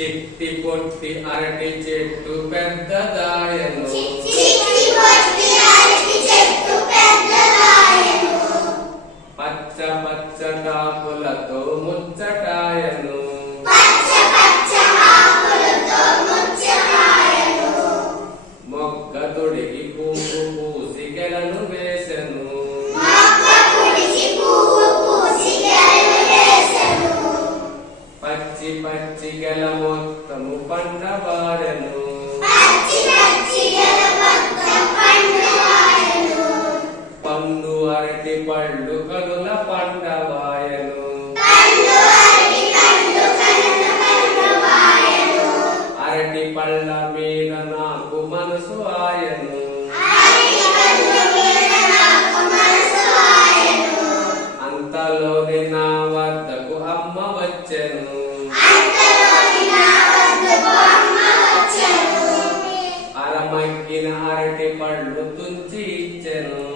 చిట్టి పొట్టి అరటి చెట్టు పెద్దదాయను. పచ్చ పచ్చ కాపులతో ముచ్చటాయను పచ్చి పచ్చి గెల మొత్తము మొత్తం పండువాయను పండు అరటి పళ్ళు కనుల పండవాయను అరటి పళ్ళ మీద నాకు మనసు ఆయను అంతలోని నా వద్దకు అమ్మ వచ్చెను. వచ్చెను అరమగ్గిన అరటి పళ్ళు తుంచి ఇచ్చెను